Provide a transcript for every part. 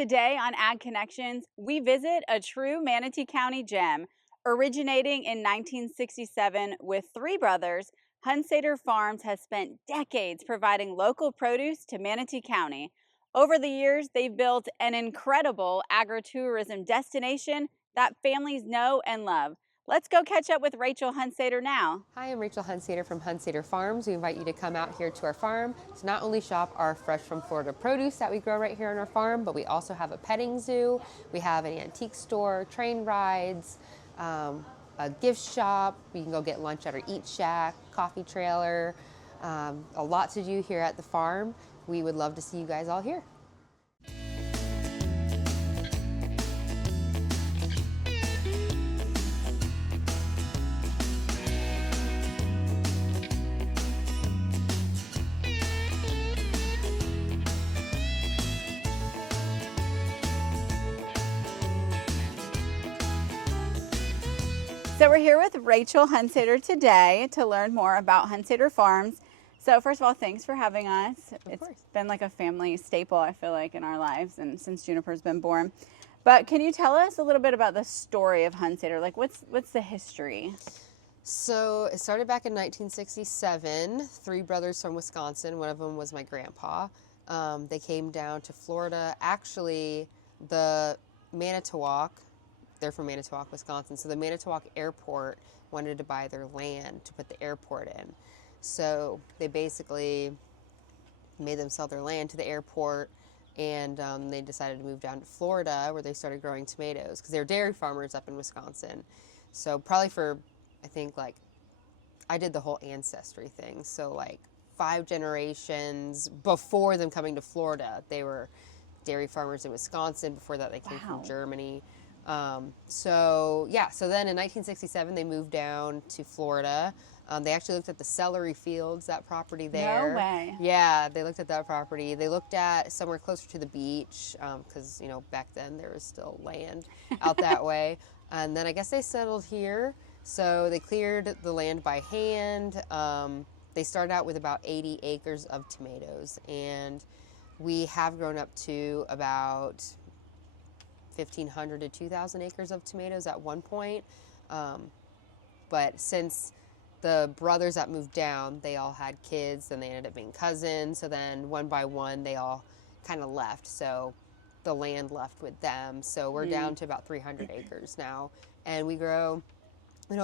Today on Ag Connections, we visit a true Manatee County gem. Originating in 1967 with three brothers, Hunsader Farms has spent decades providing local produce to Manatee County. Over the years, they've built an incredible agritourism destination that families know and love. Let's go catch up with Rachel Hunsader now. Hi, I'm Rachel Hunsader from Hunsader Farms. We invite you to come out here to our farm to not only shop our fresh from Florida produce that we grow right here on our farm, but we also have a petting zoo. We have an antique store, train rides, a gift shop. You can go get lunch at our Eat Shack, coffee trailer. A lot to do here at the farm. We would love to see you guys all here. So we're here with Rachel Hunsader today to learn more about Hunsader Farms. So first of all, thanks for having us. It's been like a family staple, I feel like, in our lives and since Juniper's been born. But can you tell us a little bit about the story of Hunsader? Like what's the history? So it started back in 1967. Three brothers from Wisconsin. One of them was my grandpa. They came down to Florida. Actually, the Manitowoc, they're from Manitowoc, Wisconsin. So the Manitowoc Airport wanted to buy their land to put the airport in. So they basically made them sell their land to the airport, and they decided to move down to Florida where they started growing tomatoes because they're dairy farmers up in Wisconsin. So probably for, I think, like, I did the whole ancestry thing. So like 5 generations before them coming to Florida, they were dairy farmers in Wisconsin. Before that, they came from Germany. So then in 1967, they moved down to Florida. They actually looked at the celery fields, that property there. No way. Yeah, they looked at that property. They looked at somewhere closer to the beach because, back then there was still land out that way. And then I guess they settled here. So they cleared the land by hand. They started out with about 80 acres of tomatoes. And we have grown up to about 1,500 to 2,000 acres of tomatoes at one point. But since the brothers that moved down, they all had kids and they ended up being cousins. So then one by one, they all kind of left. So the land left with them. So we're down to about 300 acres now. And we don't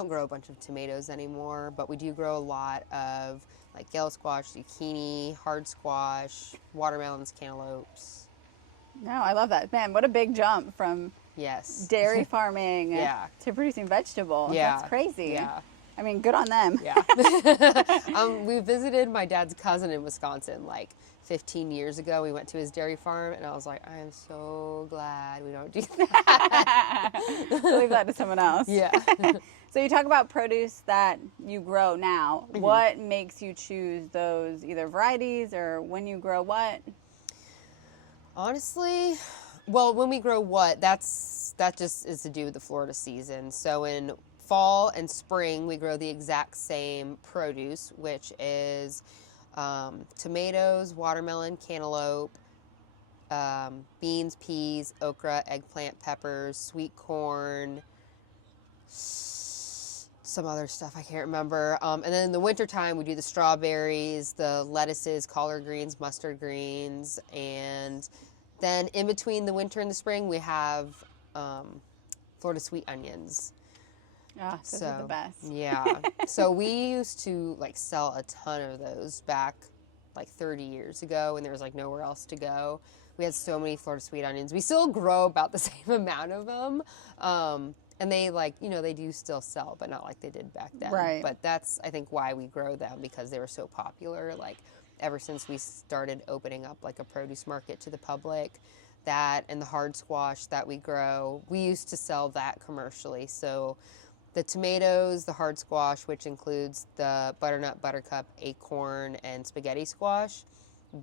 grow a bunch of tomatoes anymore, but we do grow a lot of like yellow squash, zucchini, hard squash, watermelons, cantaloupes. No, I love that. Man, what a big jump from dairy farming to producing vegetables. Yeah. That's crazy. Yeah. I mean, good on them. Yeah. We visited my dad's cousin in Wisconsin like 15 years ago. We went to his dairy farm, and I was like, I am so glad we don't do that. Leave that to someone else. Yeah. So you talk about produce that you grow now. Mm-hmm. What makes you choose those either varieties or when you grow what? Honestly, well, when we grow what, that just is to do with the Florida season. So in fall and spring, we grow the exact same produce, which is tomatoes, watermelon, cantaloupe, beans, peas, okra, eggplant, peppers, sweet corn, some other stuff I can't remember. And then in the wintertime, we do the strawberries, the lettuces, collard greens, mustard greens, and then in between the winter and the spring, we have Florida sweet onions. Ah, those are the best. Yeah. So we used to like sell a ton of those back like 30 years ago when there was like nowhere else to go. We had so many Florida sweet onions. We still grow about the same amount of them. And they they do still sell, but not like they did back then. Right. But that's, I think, why we grow them, because they were so popular. Like ever since we started opening up like a produce market to the public, that and the hard squash that we grow, we used to sell that commercially. So the tomatoes, the hard squash, which includes the butternut, buttercup, acorn, and spaghetti squash,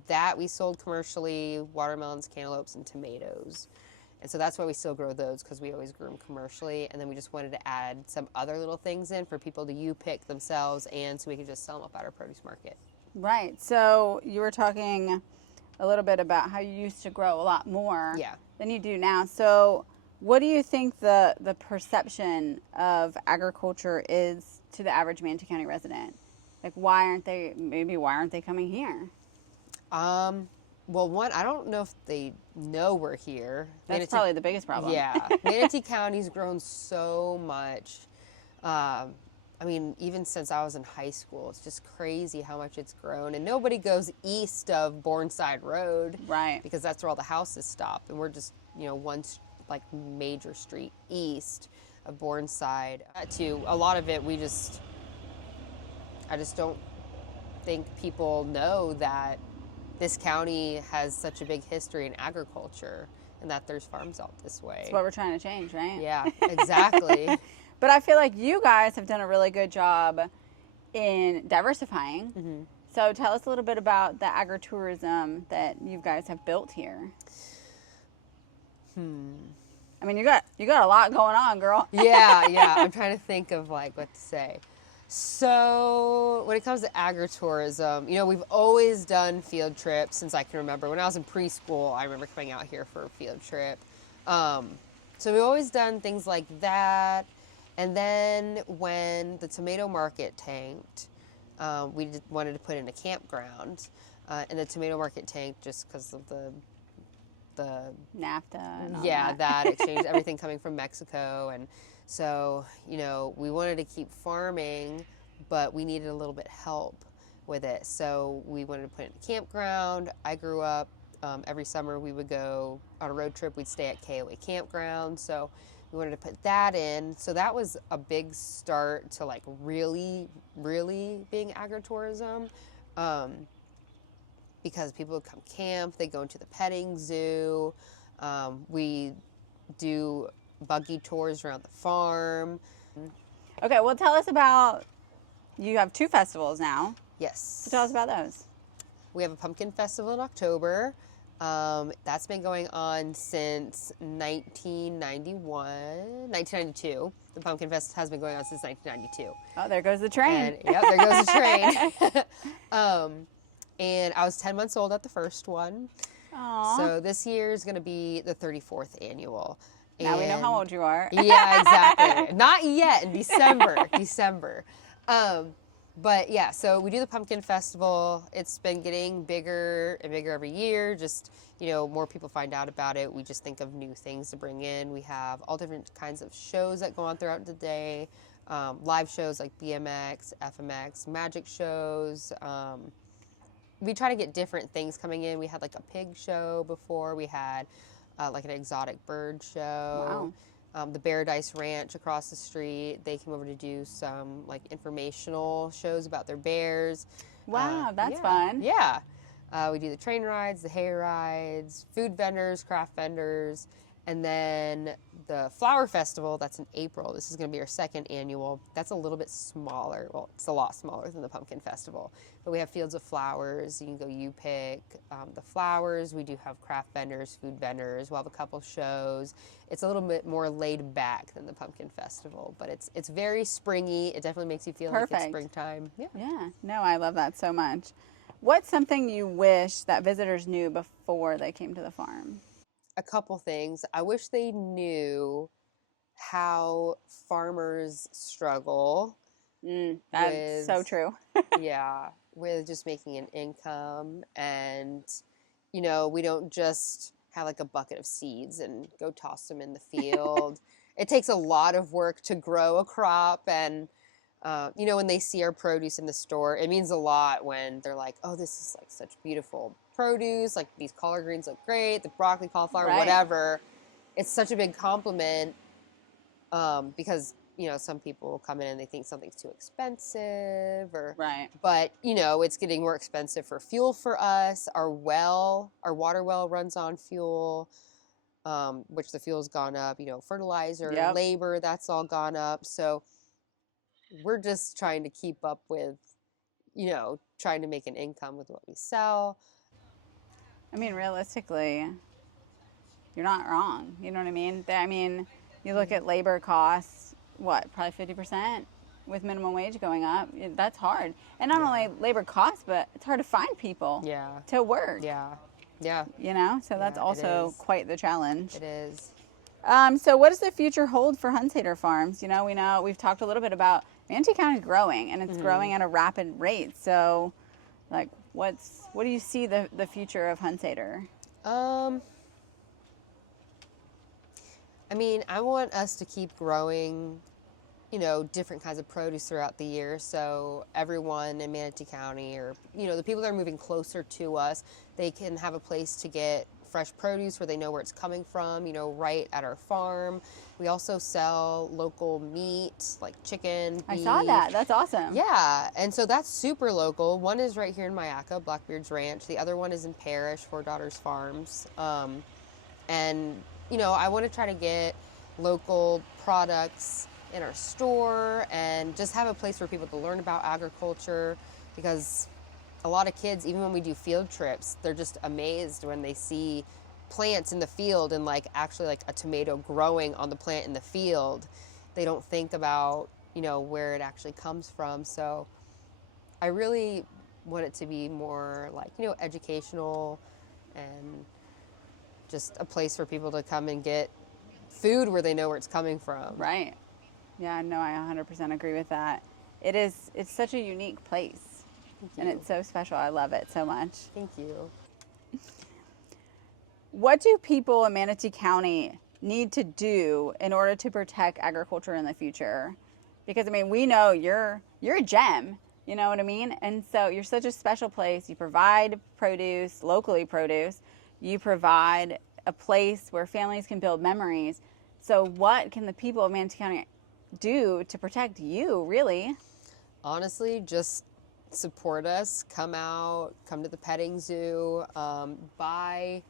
that we sold commercially, watermelons, cantaloupes, and tomatoes. And so that's why we still grow those, because we always grew them commercially. And then we just wanted to add some other little things in for people to pick themselves, and so we could just sell them up at our produce market. Right. So you were talking a little bit about how you used to grow a lot more Yeah. than you do now. So, what do you think the perception of agriculture is to the average Manatee County resident? Like, why aren't they coming here? Well, one, I don't know if they know we're here. That's probably the biggest problem. Yeah. Manatee County's grown so much. I mean, even since I was in high school, it's just crazy how much it's grown. And nobody goes east of Bourneside Road. Right. Because that's where all the houses stop. And we're just, one like major street east of Bourneside. To a lot of it, I just don't think people know that this county has such a big history in agriculture and that there's farms out this way. That's what we're trying to change, right? Yeah, exactly. But I feel like you guys have done a really good job in diversifying. Mm-hmm. So tell us a little bit about the agritourism that you guys have built here. I mean, you got a lot going on, girl. Yeah. I'm trying to think of like what to say. So when it comes to agritourism, we've always done field trips since I can remember. When I was in preschool, I remember coming out here for a field trip. So we've always done things like that. And then when the tomato market tanked, we wanted to put in a campground. And the tomato market tanked just because of the NAFTA and all that exchange, everything coming from Mexico. And so, we wanted to keep farming, but we needed a little bit help with it. So we wanted to put in a campground. I grew up, every summer we would go on a road trip. We'd stay at KOA campground. So we wanted to put that in. So that was a big start to like really, really being agritourism. Because people would come camp, they go into the petting zoo. We do buggy tours around the farm. Okay, well, tell us about, you have 2 festivals now. Yes. So tell us about those. We have a pumpkin festival in October. That's been going on since 1992. The Pumpkin Fest has been going on since 1992. Oh, there goes the train. And, yep, there goes the train. And I was 10 months old at the first one. Aww. So this year is going to be the 34th annual. Now we know how old you are. Yeah, exactly. Not yet, in December. But yeah, so we do the Pumpkin Festival. It's been getting bigger and bigger every year. Just, more people find out about it. We just think of new things to bring in. We have all different kinds of shows that go on throughout the day. Live shows like BMX, FMX, magic shows. We try to get different things coming in. We had like a pig show before. We had like an exotic bird show. Wow. The Paradise Ranch across the street, they came over to do some like informational shows about their bears. Wow, that's fun. Yeah. We do the train rides, the hay rides, food vendors, craft vendors, and then the Flower Festival, that's in April. This is going to be our 2nd annual. That's a little bit smaller. Well, it's a lot smaller than the Pumpkin Festival. But we have fields of flowers. You can go pick the flowers. We do have craft vendors, food vendors. We'll have a couple shows. It's a little bit more laid back than the Pumpkin Festival, but it's very springy. It definitely makes you feel like it's springtime. Yeah. No, I love that so much. What's something you wish that visitors knew before they came to the farm? A couple things. I wish they knew how farmers struggle. That's so true. With just making an income. And, we don't just have like a bucket of seeds and go toss them in the field. It takes a lot of work to grow a crop. And, when they see our produce in the store, it means a lot when they're like, oh, this is like such beautiful produce, like these collard greens look great, the broccoli, cauliflower, whatever. It's such a big compliment because, some people will come in and they think something's too expensive but, it's getting more expensive for fuel for us. Our water well runs on fuel, which the fuel's gone up, fertilizer, labor, that's all gone up. So we're just trying to keep up with, trying to make an income with what we sell. I mean, realistically, you're not wrong. You know what I mean? You look at labor costs, probably 50% with minimum wage going up. That's hard. And not only labor costs, but it's hard to find people to work. Yeah. Yeah. So that's Yeah, it also is. quite the challenge. It is. So what does the future hold for Hunsader Farms? We've talked a little bit about Manatee County growing, and it's growing at a rapid rate. So, like, what do you see the future of Hunsader? I mean, I want us to keep growing, different kinds of produce throughout the year. So everyone in Manatee County, or, the people that are moving closer to us, they can have a place to get fresh produce where they know where it's coming from, right at our farm. We also sell local meat like chicken, beef. I saw that. That's awesome. Yeah, and so that's super local. One is right here in Mayaca, Blackbeard's Ranch. The other one is in Parrish, Four Daughters Farms. And, I want to try to get local products in our store and just have a place for people to learn about agriculture, because a lot of kids, even when we do field trips, they're just amazed when they see plants in the field and actually a tomato growing on the plant in the field. They don't think about, where it actually comes from. So I really want it to be more educational and just a place for people to come and get food where they know where it's coming from. Right. Yeah, no, I 100% agree with that. It's such a unique place. And it's so special. I love it so much. Thank you. What do people in Manatee County need to do in order to protect agriculture in the future? Because, we know you're a gem, you know what I mean? And so you're such a special place. You provide produce, locally produce. You provide a place where families can build memories. So what can the people of Manatee County do to protect you, really? Honestly, just support us. Come out, come to the petting zoo, buy,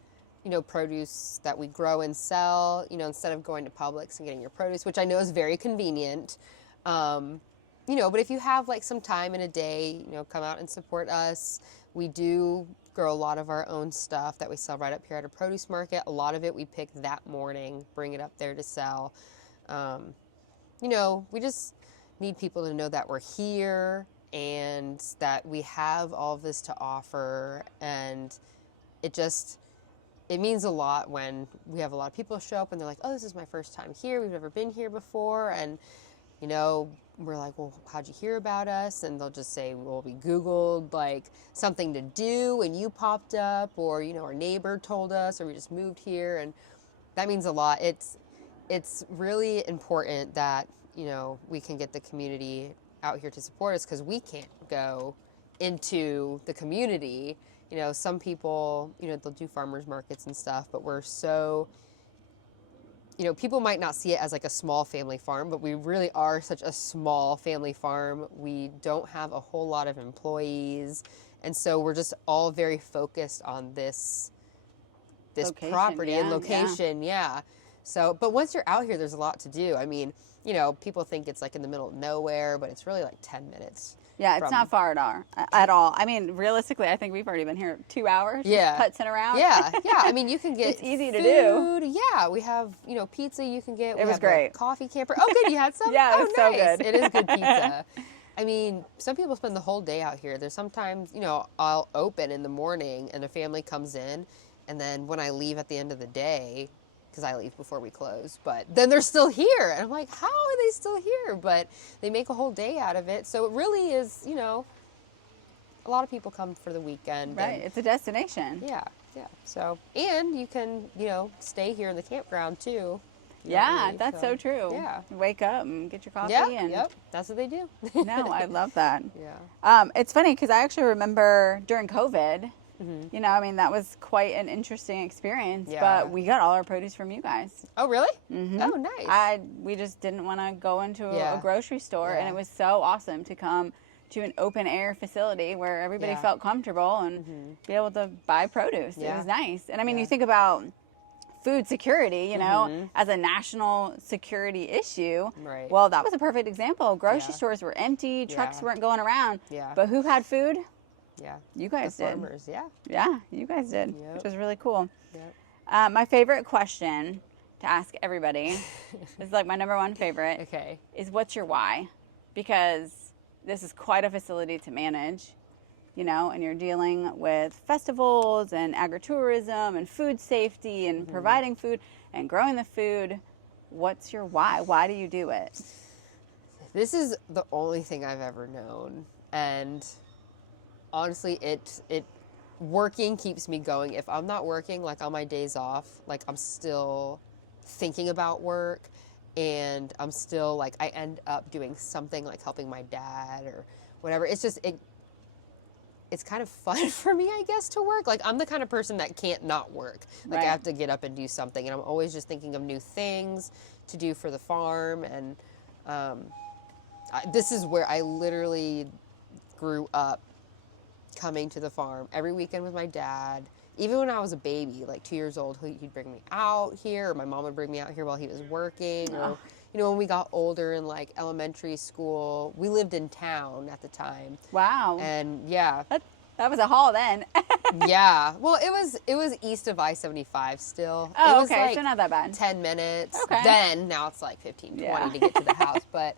produce that we grow and sell, instead of going to Publix and getting your produce, which I know is very convenient. But if you have some time in a day, come out and support us. We do grow a lot of our own stuff that we sell right up here at a produce market. A lot of it we pick that morning, bring it up there to sell. We just need people to know that we're here and that we have all this to offer. And it means a lot when we have a lot of people show up and they're like, oh, this is my first time here. We've never been here before. And, we're like, well, how'd you hear about us? And they'll just say, well, we Googled something to do and you popped up, or, our neighbor told us, or we just moved here. And that means a lot. It's really important that, we can get the community out here to support us, because we can't go into the community. Some people, they'll do farmers markets and stuff, but we're so, people might not see it as a small family farm, but we really are such a small family farm. We don't have a whole lot of employees. And so we're just all very focused on this location, property and location. Yeah. So, but once you're out here, there's a lot to do. People think it's in the middle of nowhere, but it's really 10 minutes. Yeah, it's not far at all. Realistically, I think we've already been here 2 hours. Yeah. Just putzing around. Yeah. You can get it's easy to food. do. Yeah, we have, pizza you can get. It was great. Coffee camper. Oh, good. You had some? Yeah, it was so nice. good. It is good pizza. Some people spend the whole day out here. There's sometimes, I'll open in the morning and a family comes in, and then when I leave at the end of the day, because I leave before we close, but then they're still here. And I'm like, how are they still here? But they make a whole day out of it. So it really is, a lot of people come for the weekend. Right. It's a destination. Yeah. Yeah. So, and you can, stay here in the campground too. Yeah, that's so true. Yeah. You wake up and get your coffee. Yeah, and yep. That's what they do. No, I love that. Yeah. It's funny because I actually remember during COVID, that was quite an interesting experience. Yeah. But we got all our produce from you guys. Oh, really? Mm-hmm. Oh, nice. We just didn't want to go into Yeah. a grocery store, Yeah. and it was so awesome to come to an open air facility where everybody Yeah. felt comfortable and be able to buy produce. Yeah. It was nice. And Yeah. you think about food security, as a national security issue. Right. Well, that was a perfect example. Grocery Yeah. stores were empty, trucks Yeah. weren't going around. Yeah. But who had food? Yeah. You guys The did. farmers, yeah. Yeah, you guys did, Yep. which was really cool. Yep. My favorite question to ask everybody, this is my number one favorite, Okay. is what's your why? Because this is quite a facility to manage. and you're dealing with festivals and agritourism and food safety and Mhm. providing food and growing the food, what's your why? Why do you do it? This is the only thing I've ever known, and honestly, it working keeps me going. If I'm not working, like on my days off, like I'm still thinking about work, and I'm still like I end up doing something like helping my dad or whatever. It's just it's kind of fun for me, I guess, to work. Like I'm the kind of person that can't not work. Like I Right. have to get up and do something, and I'm always just thinking of new things to do for the farm. And um, this is where I literally grew up, coming to the farm every weekend with my dad. Even when I was a baby, like 2 years old, he'd bring me out here, or my mom would bring me out here while he was working. Oh, Or, when we got older in like elementary school, we lived in town at the time. wow. And yeah, That was a haul then. yeah. Well, it was east of I-75 still. It Oh, was okay. like So not that bad. 10 minutes. Okay. Then, now it's like 15, 20 Yeah. to get to the house. But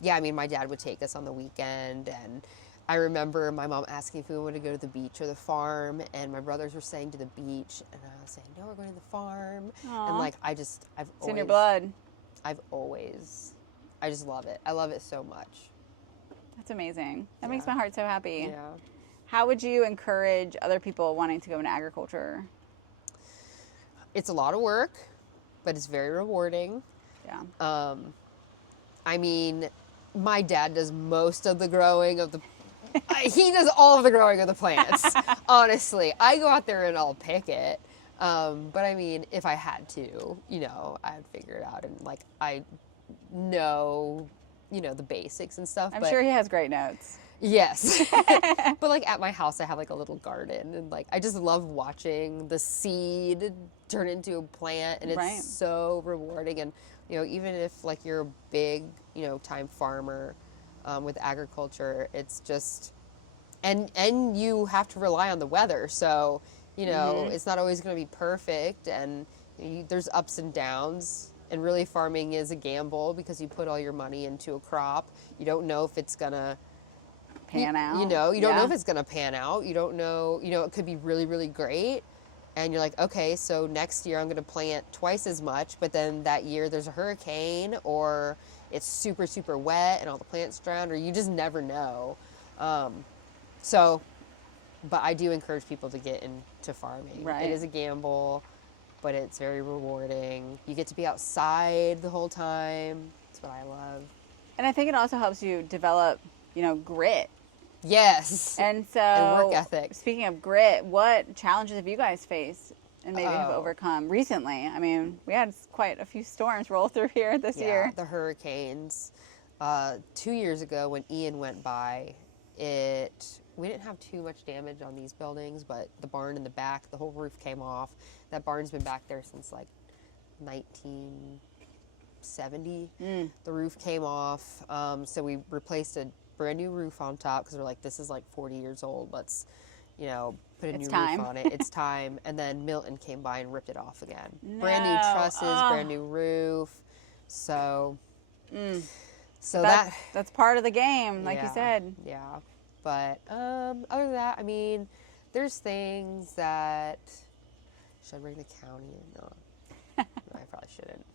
yeah, I mean, my dad would take us on the weekend. And I remember my mom asking if we wanted to go to the beach or the farm. And my brothers were saying to the beach. And I was saying, no, we're going to the farm. Aw. And like, I've It's always, in your blood. I just love it. I love it so much. That's amazing. That Yeah. makes my heart so happy. Yeah. How would you encourage other people wanting to go into agriculture? It's a lot of work, but it's very rewarding. Yeah. I mean, my dad does most of the growing of the. He does all of the growing of the plants. Honestly, I go out there and I'll pick it. But I mean, if I had to, I'd figure it out, and like I know, the basics and stuff. I'm but sure he has great notes. Yes. But like at my house, I have like a little garden, and like I just love watching the seed turn into a plant, and it's Right. so rewarding. And even if like you're a big time farmer with agriculture, it's just and you have to rely on the weather, so it's not always going to be perfect, and there's ups and downs. And really, farming is a gamble because you put all your money into a crop. You don't know if it's gonna Pan out. you don't know Yeah. if it's going to pan out. You don't know, it could be really, really great. And you're like, okay, so next year I'm going to plant twice as much, but then that year there's a hurricane, or it's super, super wet and all the plants drown, or you just never know. So, but I do encourage people to get into farming. Right. It is a gamble, but it's very rewarding. You get to be outside the whole time. That's what I love. And I think it also helps you develop, grit. Yes. And so, And work ethic. Speaking of grit, what challenges have you guys faced and maybe have Oh. overcome recently? I mean, we had quite a few storms roll through here this year. The hurricanes. 2 years ago when Ian went by, we didn't have too much damage on these buildings, but the barn in the back, the whole roof came off. That barn's been back there since like 1970. The roof came off, so we replaced a brand new roof on top because we're like, this is like 40 years old. Let's, put a It's new time. roof on it. It's time. And then Milton came by and ripped it off again. No. Brand new trusses, Oh. brand new roof. So, so That's part of the game, like you yeah, said. Yeah. But other than that, I mean, there's things that, should I bring the county in? No, I probably shouldn't.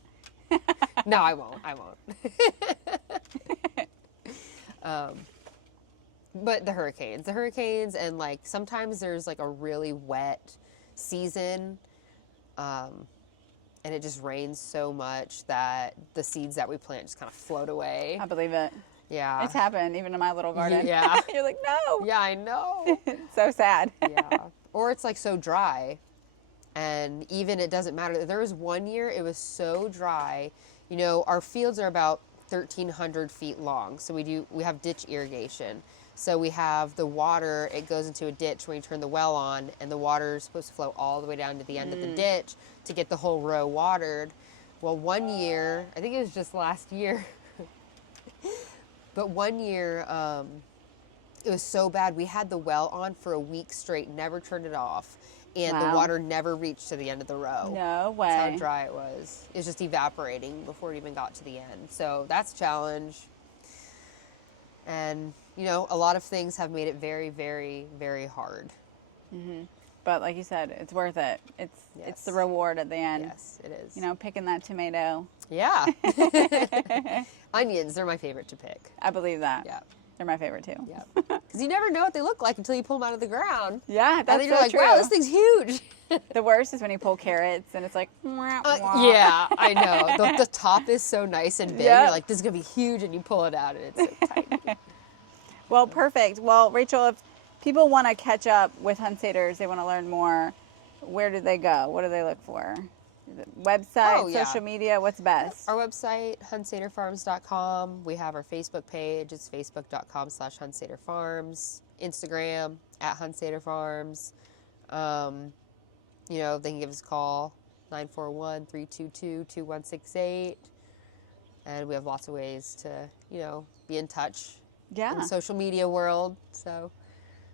No, I won't. But the hurricanes, and like sometimes there's like a really wet season, and it just rains so much that the seeds that we plant just kind of float away. I believe it. Yeah. It's happened even in my little garden. Yeah. You're like, no. Yeah, I know. It's so sad. Yeah. Or it's like so dry, and even it doesn't matter. There was one year it was so dry. Our fields are about 1,300 feet long, so we have ditch irrigation. So we have the water, it goes into a ditch when you turn the well on, and the water is supposed to flow all the way down to the end of the ditch to get the whole row watered. Well, one year, I think it was just last year, but one year, it was so bad. We had the well on for a week straight, never turned it off, and the Wow. water never reached to the end of the row. No way. That's how dry it was. It was just evaporating before it even got to the end. So that's a challenge. And you know, a lot of things have made it very, very, very hard. But like you said, it's worth it. It's the reward at the end. Yes, it is. You know, picking that tomato. Yeah. Onions, they're my favorite to pick. I believe that. Yeah. They're my favorite too. Yeah. Because you never know what they look like until you pull them out of the ground. Yeah, that's and then you're so like, true. wow, this thing's huge. The worst is when you pull carrots and it's like, wah, wah. Yeah, I know. The top is so nice and big. Yep. You're like, this is going to be huge, and you pull it out, and it's so tiny. Well, perfect. Well, Rachel, if people want to catch up with Hunsaders, they want to learn more, where do they go? What do they look for? Is it website, social media, what's best? Our website, hunsaderfarms.com. We have our Facebook page. It's facebook.com/hunsaderfarms. Instagram, @hunsaderfarms. You know, they can give us a call, 941-322-2168. And we have lots of ways to, you know, be in touch in the social media world. So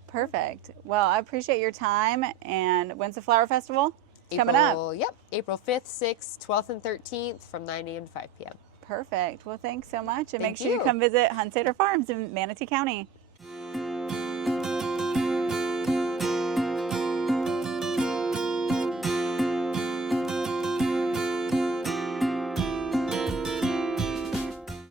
perfect. Well, I appreciate your time. And when's the Flower Festival? It's coming up. Yep, April 5th, 6th, 12th, and 13th from 9 a.m. to 5 p.m. Perfect. Well, thanks so much. And Thank make sure you you. come visit Hunsader Farms in Manatee County.